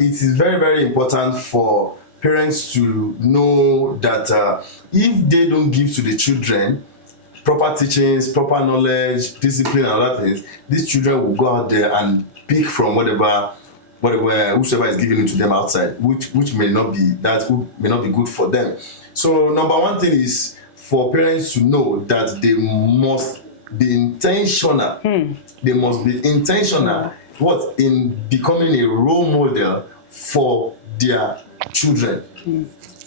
It is very, very important for parents to know that if they don't give to the children proper teachings, proper knowledge, discipline, and other things, these children will go out there and pick from whatever whosoever is giving it to them outside, which may not be good for them. So number one thing is for parents to know that they must be intentional. They must be intentional in becoming a role model for their children. You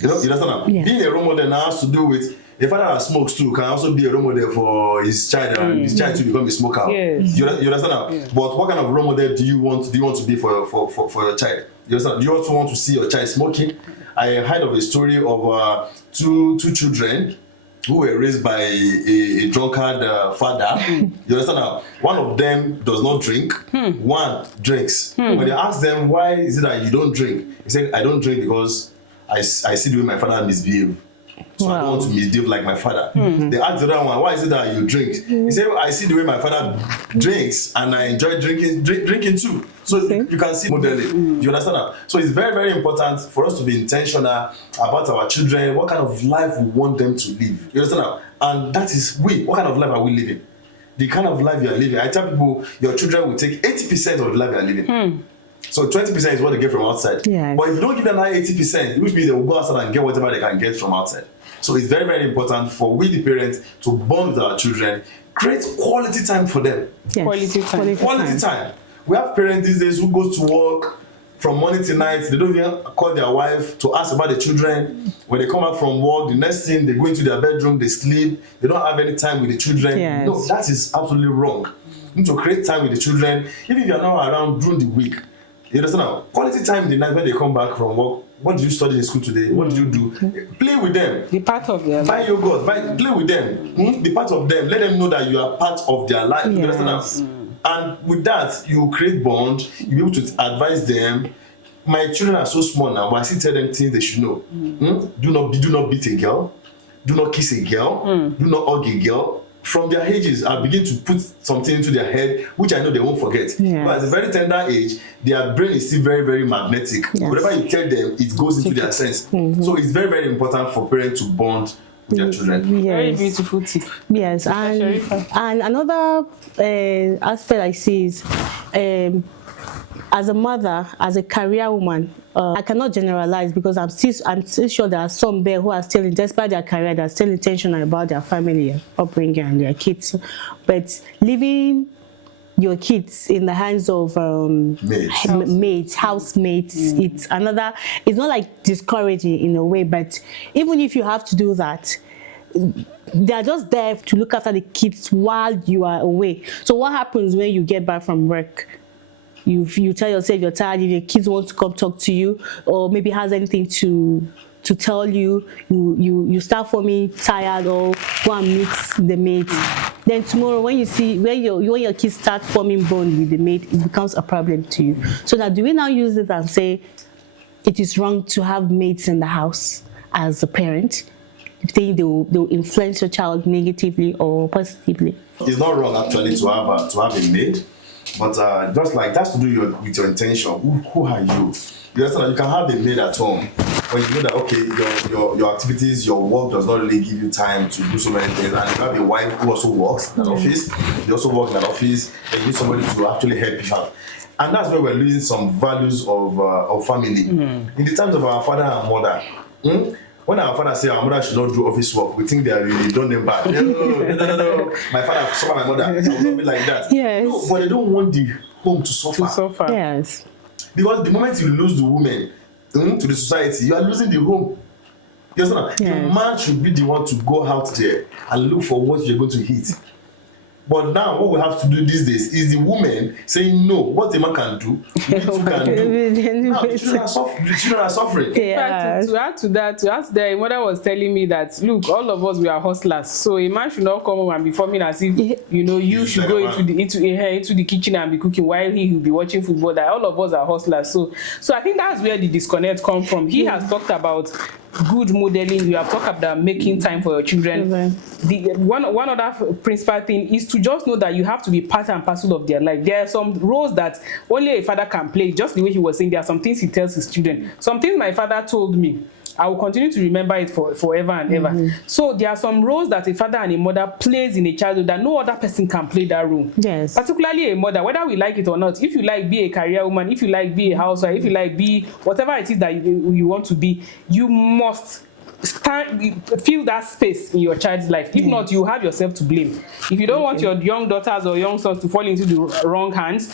understand? Yeah. Being a role model now has to do with a father that smokes too can also be a role model for his child, and his child to become a smoker. Yes. You understand? Yeah. But what kind of role model do you want to be for your child? You understand? Do you also want to see your child smoking? I heard of a story of two children who were raised by a drunkard father. You understand now? One of them does not drink, one drinks. When they ask them, why is it that you don't drink? He said, I don't drink because I see the way my father misbehaves. So I don't want to misbehave like my father. They asked the other one, why is it that you drink? He said, I see the way my father drinks and I enjoy drinking too. So you can see modeling. You understand that? So it's very, very important for us to be intentional about our children, what kind of life we want them to live. You understand that? And that is what kind of life are we living? The kind of life you are living. I tell people, your children will take 80% of the life you are living. So 20% is what they get from outside. Yeah. But if you don't give them that 80%, which means they will go outside and get whatever they can get from outside. So it's very, very important for we, the parents, to bond with our children, create quality time for them. Yes. Quality time. We have parents these days who go to work from morning to night. They don't even call their wife to ask about the children. When they come back from work, the next thing, they go into their bedroom, they sleep. They don't have any time with the children. Yes. No, that is absolutely wrong. You need to create time with the children, even if you're not around during the week. You understand now? Quality time in the night when they come back from work. What did you study in school today? What did you do? Play with them. Be part of them. Buy yogurt. Play with them. Be part of them. Let them know that you are part of their life. Yes. You understand now? And with that, you create bond. You'll be able to advise them. My children are so small now, but I still tell them things they should know. Do not beat a girl. Do not kiss a girl. Do not hug a girl. From their ages, I begin to put something into their head, which I know they won't forget. Yes. But at a very tender age, their brain is still very, very magnetic. Yes. Whatever you tell them, it goes into their sense. So it's very, very important for parents to bond with their children. Yes. Very beautiful tip. Yes, and another aspect I see is, as a mother, as a career woman, I cannot generalize because I'm still sure there are some there who are still, despite their career, they're still intentional about their family, upbringing, and their kids. But leaving your kids in the hands of housemates, it's not like discouraging in a way, but even if you have to do that, they are just there to look after the kids while you are away. So what happens when you get back from work? You tell yourself you're tired. If your kids want to come talk to you, or maybe has anything to tell you, you start forming tired or go and meet the maid. Then tomorrow, when your kids start forming bond with the maid, it becomes a problem to you. So now, do we now use it and say it is wrong to have maids in the house as a parent? You think they'll influence your child negatively or positively? It's not wrong actually to have a maid. But just like that's to do with your intention. Who are you? You understand? You can have a maid at home when you know that okay, your activities, your work does not really give you time to do so many things, and you have a wife who also works in an office. You also work in an office, and you need somebody to actually help you out. And that's where we're losing some values of family. In the times of our father and mother. When our father say our mother should not do office work, we think they are really done them bad. No. My father suffer my mother. I will not be like that. Yes. No, but they don't want the home to suffer. Yes. Because the moment you lose the woman to the society, you are losing the home. You understand? Yes. The man should be the one to go out there and look for what you're going to eat. But now what we have to do these days is the woman saying no. What a man can do, you can do. Now the children are suffering. Yeah. In fact, to add to that, the mother was telling me that look, all of us we are hustlers. So a man should not come home and be forming as if you should go into the kitchen and be cooking while he will be watching football. That all of us are hustlers. So I think that's where the disconnect comes from. He has talked about good modeling. You have talked about making time for your children. The one other principal thing is to just know that you have to be part and parcel of their life. There are some roles that only a father can play, just the way he was saying. There are some things he tells his children. Some things my father told me, I will continue to remember it forever and ever. So there are some roles that a father and a mother plays in a childhood that no other person can play that role. Yes. Particularly a mother, whether we like it or not. If you like be a career woman, if you like be a housewife, if you like be whatever it is that you want to be, you must fill that space in your child's life. If not, you have yourself to blame. If you don't want your young daughters or young sons to fall into the wrong hands,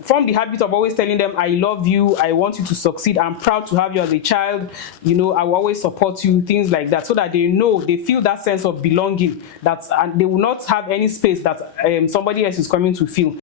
form the habit of always telling them, I love you, I want you to succeed, I'm proud to have you as a child, you know, I will always support you, things like that, so that they know, they feel that sense of belonging, that and they will not have any space that somebody else is coming to fill.